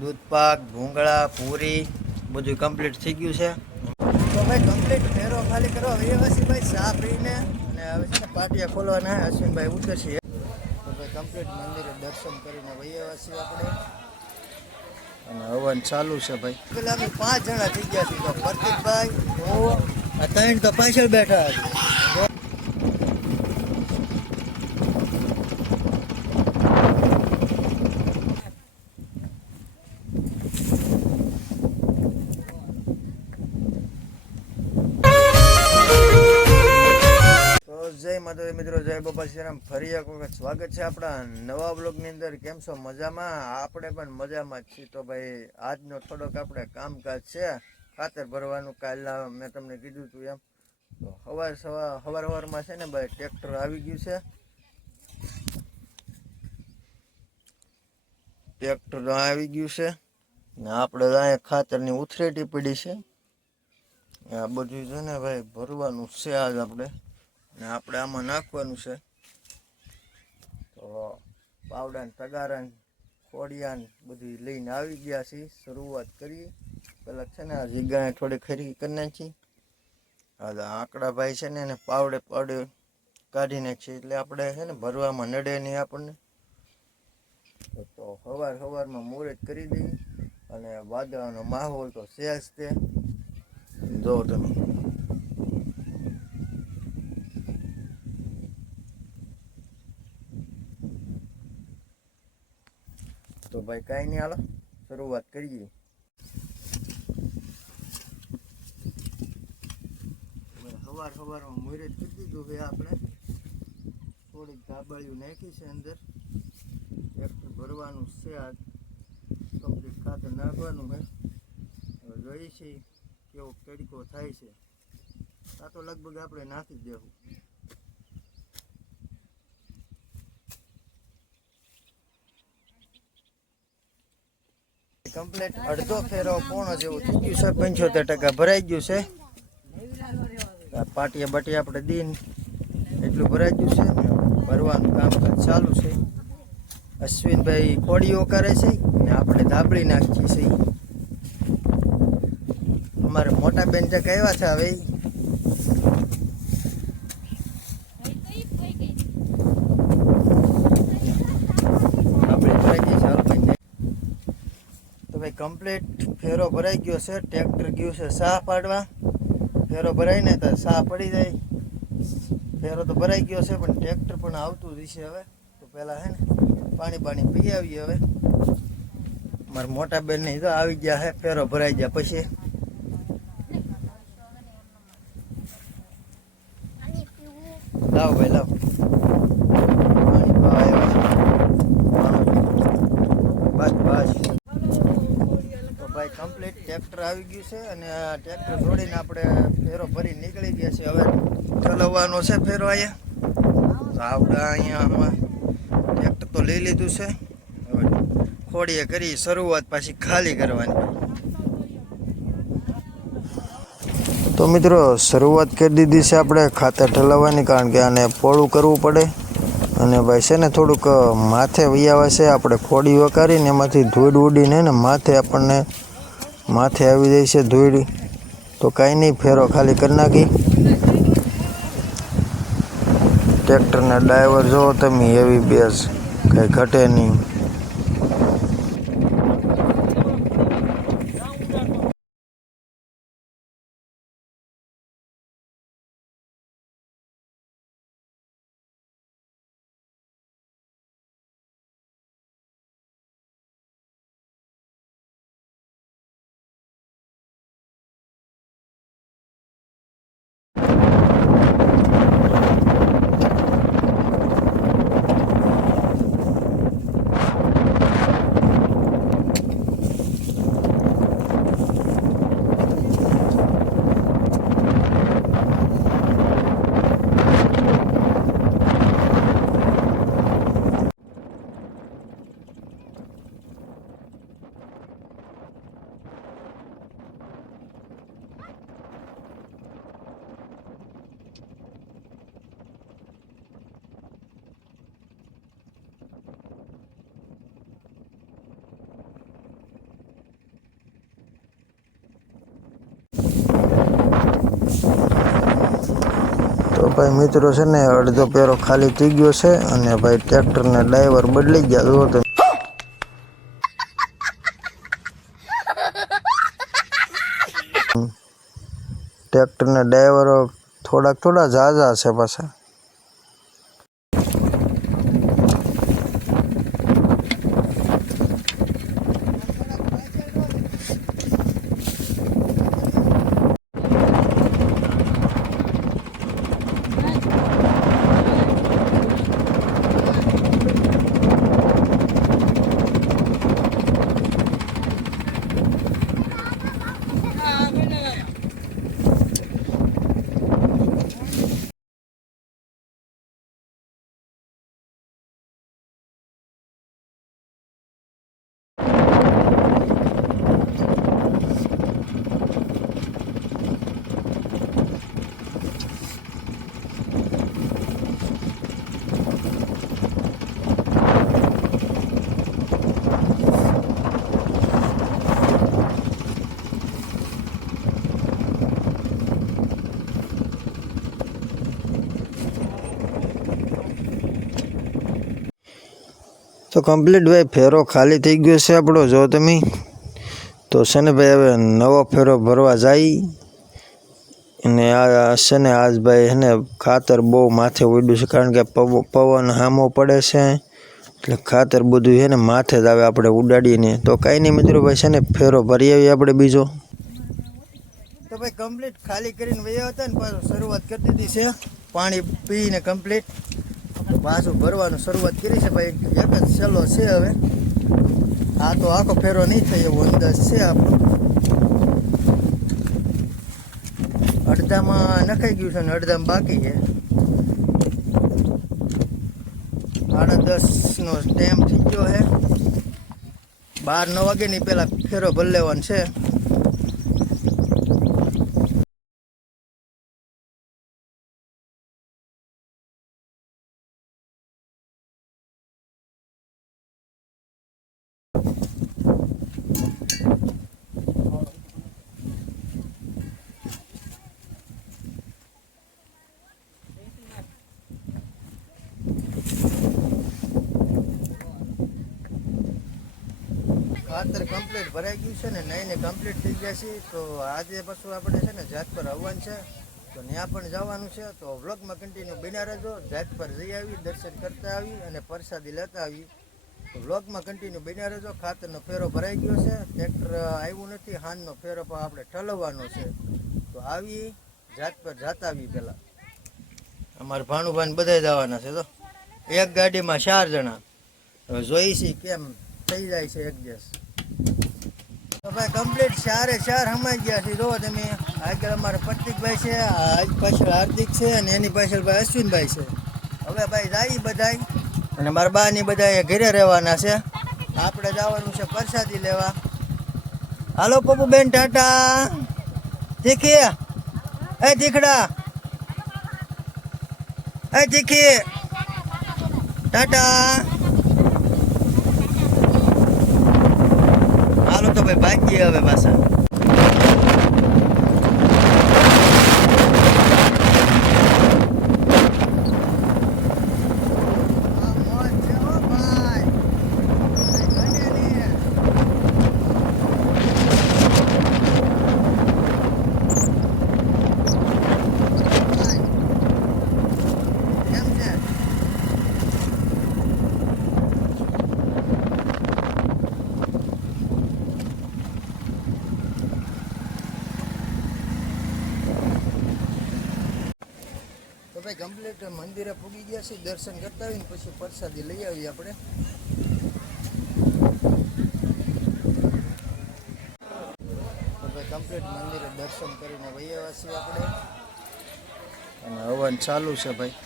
દૂધ પાક, ભૂંગળા, પૂરી બધું કમ્પ્લીટ થઈ ગયું છે. તો ભાઈ કમ્પ્લીટ ફેરો ખાલી કરવા વ્યવસ્થિતભાઈ ચા પીને અને હવે છે ને પાટિયા ખોલવાના અશ્વિનભાઈ ઉતરશે. તો ભાઈ કમ્પ્લીટ મંદિરે દર્શન કરીને વ્યવસ્થિત આપણે અને હવન ચાલુ છે ભાઈ. પેલા અમે 5 જણા થઈ ગયા છીએ. તો પ્રતિકભાઈ, હું, આ 3 તો પાછળ બેઠા હતા. જય માતાજી મિત્રો, જય બાબા શ્રીરામ. ફરી એક વખત સ્વાગત છે આપણા નવા બ્લોગની અંદર. કેમ છો? મજામાં? આપણે પણ મજામાં જ છીએ. તો ભાઈ આજનો થોડોક આપણે કામકાજ છે, ખાતર ભરવાનું. કાલે મેં તમને કીધું હતું એમ. તો સવારમાં છે ને ભાઈ ટ્રેક્ટર આવી ગયું છે. ટ્રેક્ટર આવી ગયું છે ને આપણે અહીંયા ખાતરની ઉથરેટી પડી છે. આ બધું છે ને ભાઈ ભરવાનું છે આજ આપણે, ને આપણે આમાં નાખવાનું છે. તો પાવડા ને તગારા ખોડિયા ને બધું લઈને આવી ગયા છીએ. શરૂઆત કરીએ. પેલા છે ને આ જગ્યાએ થોડી ખરી કરી નાખી. આ આંકડા ભાઈ છે ને એને પાવડે કાઢી નાખીએ એટલે આપણે છે ને ભરવામાં નડે નહીં આપણને. તો સવારમાં મુહૂર્ત કરી દઈએ. અને વાદળાનો માહોલ તો સેજ તે જો તમે. તો ભાઈ કાંઈ નહીં, હાલો શરૂઆત કરીએ. સવારમાં મુહૂર્ત કરી દીધું ભાઈ. આપણે થોડીક ધાબાળીઓ નાખી છે અંદર. ટ્રેક્ટર ભરવાનું છે આજ. કમ્પ્લીટ ખાતર નાખવાનું ભાઈ. હવે જોઈએ છીએ કેવો તડકો થાય છે. આ તો લગભગ આપણે નાખી જ દેવું. કમ્પ્લીટ અડધો ફેરો પોણો જેવું થઈ ગયું છે. 75% ભરાઈ ગયું છે. પાટિયા બાટિયા આપણે દઈને એટલું ભરાઈ ગયું છે. ભરવાનું કામકાજ ચાલુ છે. અશ્વિનભાઈ કોડીઓ કરે છે ને આપણે ધાબળી નાખીએ છીએ. અમારે મોટા બેન જે કહેવા છે હવે આપણે ભરાઈ ગઈ ચાલો ભાઈ. તો ભાઈ કમ્પ્લીટ ફેરો ભરાઈ ગયો છે. ટ્રેક્ટર ગયું છે સાહ પાડવા. ફેરો ભરાય ને તો સાહ પડી જાય. ફેરો તો ભરાઈ ગયો છે પણ ટ્રેક્ટર પણ આવતું જ છે હવે. તો પેલા હે ને પાણી પી આવીએ હવે. મારા મોટા બેન ને તો આવી ગયા હે. ફેરો ભરાઈ ગયા પછી લાવ ભાઈ લાવ. પાણી પીવા આવ્યા છે. બસ તો ભાઈ કમ્પ્લીટ ટ્રેક્ટર આવી ગયું છે અને આ ટ્રેક્ટર જોડીને આપણે ફેરો ભરી નીકળી ગયા છે. હવે ચલાવવાનો છે ફેરો અહીંયા. તો આપણે અહીંયા આમાં ટ્રેક્ટર તો લઈ લીધું છે. હવે ખોડીએ કરી શરૂઆત પાછી ખાલી કરવાની. તો મિત્રો શરૂઆત કરી દીધી છે આપણે ખાતર ઠલવવાની, કારણ કે આને પોળું કરવું પડે. અને ભાઈ છે ને થોડુંક માથે વૈયાવા છે. આપણે ખોડી વકારીને એમાંથી ધૂળ ઉડીને ને માથે આપણને માથે આવી જાય છે ધૂળ. તો કાંઈ નહીં, ફેરો ખાલી કરી નાખી. ટ્રેક્ટરના ડ્રાઈવર જો તમે એવી બેસ કંઈ ઘટે નહીં. તો ભાઈ મિત્રો છે ને અડધો પેરો ખાલી થઈ ગયો છે અને ભાઈ ટ્રેક્ટરના ડ્રાઈવર બદલી ગયા. જો તમે ટ્રેક્ટરના ડ્રાઈવરો થોડા ઝાઝા છે પાછા. તો કમ્પ્લીટ ભાઈ ફેરો ખાલી થઈ ગયો છે આપણો. જો તમે તો છે ને ભાઈ હવે નવો ફેરો ભરવા જાય. અને આ છે ને આજ ભાઈ છે ને ખાતર બહુ માથે ઉડ્યું છે, કારણ કે પવન હામો પડે છે એટલે ખાતર બધું છે ને માથે જ આવે આપણે ઉડાડીને. તો કાંઈ નહીં મિત્રો ભાઈ છે ને ફેરો ભરી આવીએ આપણે બીજો. તો ભાઈ કમ્પ્લીટ ખાલી કરીને વયા હતા ને પાછું શરૂઆત કરી દીધી છે. પાણી પીને કમ્પ્લીટ પાછું ભરવાનું શરૂઆત કરી છે ભાઈ. એક જ છેલ્લો છે હવે. આ તો આખો ફેરો નહીં થાય એવો અંદાજ છે આપણો. અડધામાં નખાઈ ગયું છે ને અડધામાં બાકી છે. 10:30નો ટાઈમ થઈ ગયો છે. 12-9 વાગ્યાની પહેલા ફેરો ભરી લેવાનો છે. ખાતર કમ્પ્લીટ ભરાઈ ગયું છે ને નાઈને કમ્પ્લીટ થઈ ગયા છે. તો આજે પાછું આપણે છે ને જાત પર આવવાનું છે, તો ત્યાં પણ જવાનું છે. તો વ્લોગમાં કન્ટિન્યુ બન્યા રહેજો. જાત પર જઈ આવી, દર્શન કરતા આવી અને પ્રસાદી લેતા આવી. તો વ્લોગમાં કન્ટિન્યુ બન્યા રહેજો. ખાતરનો ફેરો ભરાઈ ગયો છે, ટ્રેક્ટર આવ્યું નથી. હાનનો ફેરો પણ આપણે ઠલવવાનો છે. તો આવી જાત પર જાતા આવી. પહેલાં અમારે ભાણુભાઈ બધા જવાના છે. તો એક ગાડીમાં 4 જણા. હવે જોઈ છીએ કેમ થઈ જાય છે એડજસ્ટ. તો ભાઈ કમ્પ્લીટ 4 હમાઈ ગયા છે. જોવો તમે, આગળ અમારે પ્રતિકભાઈ છે, આજ પાછળ હાર્દિક છે અને એની પાછળ ભાઈ અશ્વિનભાઈ છે. હવે ભાઈ જાય બધાય અને મારા બાની બધા ઘરે રહેવાના છે. આપણે જવાનું છે પ્રસાદી લેવા. હાલો પપ્પુબેન, ટાટા. તીખી, એ તીખડા, એ તીખી, ટાટા. હાલો તો ભાઈ ભાગીએ હવે પાછા. ભાઈ કમ્પ્લીટ મંદિરે પૂગી ગયા છે. દર્શન કરતા આવીને પછી પ્રસાદી લઈ આવીએ આપણે. તો ભાઈ કમ્પ્લીટ મંદિરે દર્શન કરીને વહી આવ્યા છીએ આપણે. અને હવન ચાલુ છે ભાઈ.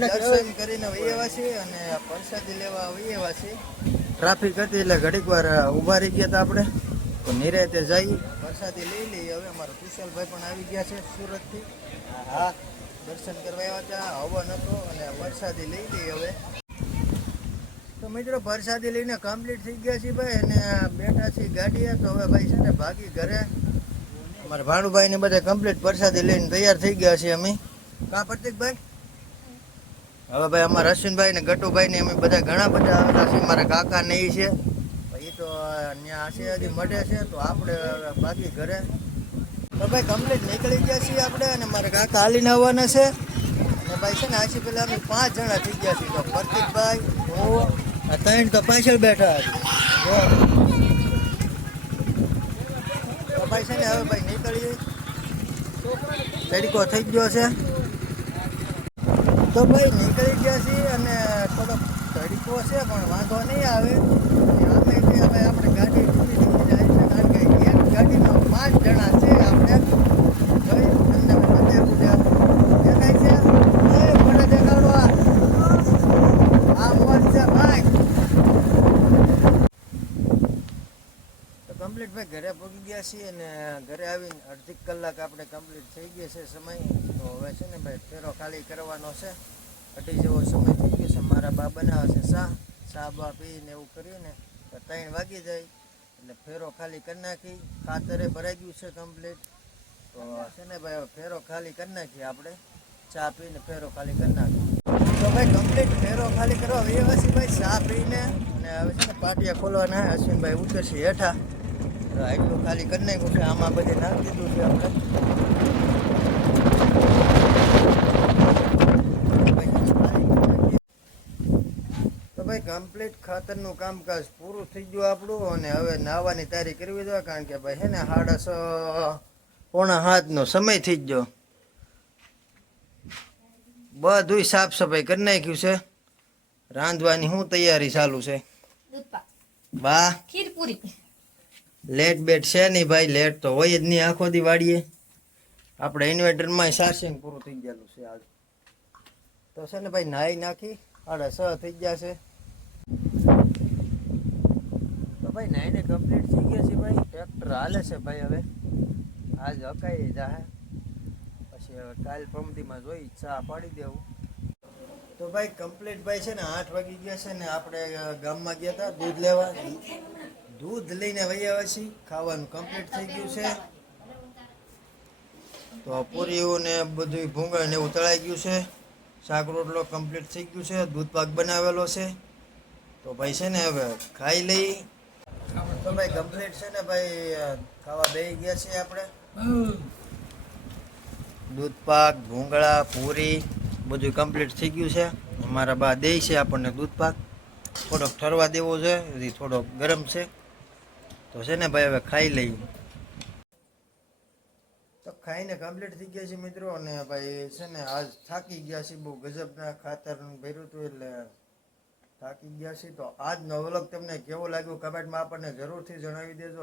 દર્શન કરીને વૈયા છે અને પ્રસાદી લેવા વૈયા છે. ટ્રાફિક હતી એટલે ઘડીક વાર ઊભા રહી ગયા હતા આપણે. તો નિરાતે જઈ પ્રસાદી લઈ લઈએ. હવે અમારા કુશલભાઈ પણ આવી ગયા છે સુરતથી. હા, દર્શન કરવા આવ્યા હતા, હવન હતો અને પ્રસાદી લઈ લઈ હવે. તો મિત્રો પ્રસાદી લઈને કમ્પ્લીટ થઈ ગયા છીએ ભાઈ, અને બેઠા છીએ ગાડીએ. તો હવે ભાઈ છે ને ભાગી ઘરે. અમારા ભાણુભાઈ ને બધા કમ્પ્લીટ પ્રસાદી લઈને તૈયાર થઈ ગયા છીએ અમે. કા પ્રતિકભાઈ? હવે ભાઈ અમારા અશ્વિનભાઈ ને ગટુભાઈ ને અમે બધા ઘણા બધા આવેલા છે. મારા કાકા ને એ છે, એ તો ત્યાં છે હજી મઢે છે. તો આપણે ભાગી ઘરે. તો ભાઈ કમ્પ્લીટ નીકળી ગયા છીએ આપણે, અને મારા કાકા હાલીને આવવાના છે. અને ભાઈ છે ને આથી પેલા અમે 5 જણા થઈ ગયા છીએ. તો પ્રતિકભાઈ, હું, આ 3 તો પાછળ બેઠા હતા. તો ભાઈ છે ને હવે ભાઈ નીકળીએ, તડકો થઈ ગયો છે. તો ભાઈ નીકળી ગયા છીએ, અને થોડોક તડકો છે પણ વાંધો નહીં આવે. અમે હવે આપણે ગાડી ધીમી ધીમી જાય છે, કારણ કે એક ગાડીમાં 5 જણા છે. આપણે જોઈ તમને બધે પૂજા દેખાય છે. મને દેખાડો, આ મોજ છે ભાઈ. તો કમ્પ્લીટ ભાઈ ઘરે પહોંચી ગયા છીએ, અને ઘરે આવીને અડધી કલાક આપણે કમ્પ્લીટ થઈ ગયો છે સમય. તો હવે છે ને ભાઈ ફેરો ખાલી કરવાનો છે. અઢી જેવો સમય થઈ ગયો છે. મારા બા બનાવે છે ચા બા પીને એવું કરીને. તો 3 વાગી જાય એટલે ફેરો ખાલી કરી નાખી. ખાતરે ભરાઈ ગયું છે કમ્પ્લીટ. તો છે ને ભાઈ હવે ફેરો ખાલી કરી નાખીએ આપણે. ચા પીને ફેરો ખાલી કરી નાખીએ. તો ભાઈ કમ્પ્લીટ ફેરો ખાલી કરવા વ્યવસ્થિત ભાઈ ચા પીને. અને હવે છે ને પાટિયા ખોલવાના. અશ્વિનભાઈ ઉતરશે હેઠા. તો એટલું ખાલી કરી નાખ્યું છે. આમાં બધે નાખી દીધું છે આપણે. તો ભાઈ કમ્પ્લીટ ખાતરનું કામકાજ પૂરું થઈ ગયું આપણું. અને હવે નાહવાની તૈયારી કરવી જોઈએ, કારણ કે ભાઈ છે ને 6:30 પોણા 7નો સમય થઈ ગયો. બધું સાફ સફાઈ કરી નાખ્યું છે. રાંધવાની શું તૈયારી ચાલુ છે? બા ખીર પૂરી. લેટ બેટ છે નહીં ભાઈ, લેટ તો હોય જ નહીં આખો દી વાડીએ. આપણે ઇન્વર્ટરમાં ચાર્જિંગ પૂરું થઈ ગયેલું છે આજ. તો છે ને ભાઈ નાહી નાખી 6:30 થઈ ગયા છે. તો ભાઈ નાહીને કમ્પ્લીટ થઈ ગયા છે ભાઈ. ટ્રેક્ટર હાલે છે ભાઈ. હવે આજ હકાઈ જાહે, પછી હવે કાલ પમદીમાં જોઈ ચા પાડી દેવું. તો ભાઈ કમ્પ્લીટ ભાઈ છે ને 8 વાગી ગયા છે, ને આપણે ગામમાં ગયા હતા દૂધ લેવા. દૂધ લઈને વૈયા પછી ખાવાનું કમ્પ્લીટ થઈ ગયું છે. તો પૂરીઓ ને બધું ભૂંગળ ને એવું તળાઈ ગયું છે. શાક રોટલો કમ્પ્લીટ થઈ ગયું છે. દૂધ પાક બનાવેલો છે. તો ભાઈ છે ને હવે ખાઈ લઈ. તો ભાઈ કમ્પ્લીટ છે ને ભાઈ ખાવા બેસી ગયા છીએ આપણે. દૂધ પાક, ભૂંગળા, પૂરી બધું કમ્પ્લીટ થઈ ગયું છે. અમારા બા દે છે આપણને દૂધ પાક. થોડોક ઠરવા દેવો છે, હજી થોડોક ગરમ છે. તો છે ને ભાઈ હવે ખાઈ લઈએ. તો ખાઈને કમ્પ્લીટ થઈ ગયા છે મિત્રો. અને ભાઈ છે ને આજ થાકી ગયા છે, બહુ ગજબના ખાતર ભર્યું હતું એટલે થાકી ગયા છે. તો આજનો વ્લોગ તમને કેવો લાગ્યો કમેન્ટમાં આપણને જરૂરથી જણાવી દેજો.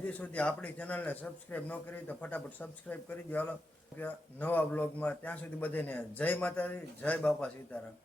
હજી સુધી આપણી ચેનલને સબસ્ક્રાઈબ ન કરી તો ફટાફટ સબસ્ક્રાઈબ કરી દો. હાલો નવા વ્લોગમાં, ત્યાં સુધી બધાને જય માતાજી, જય બાપા સીતારામ.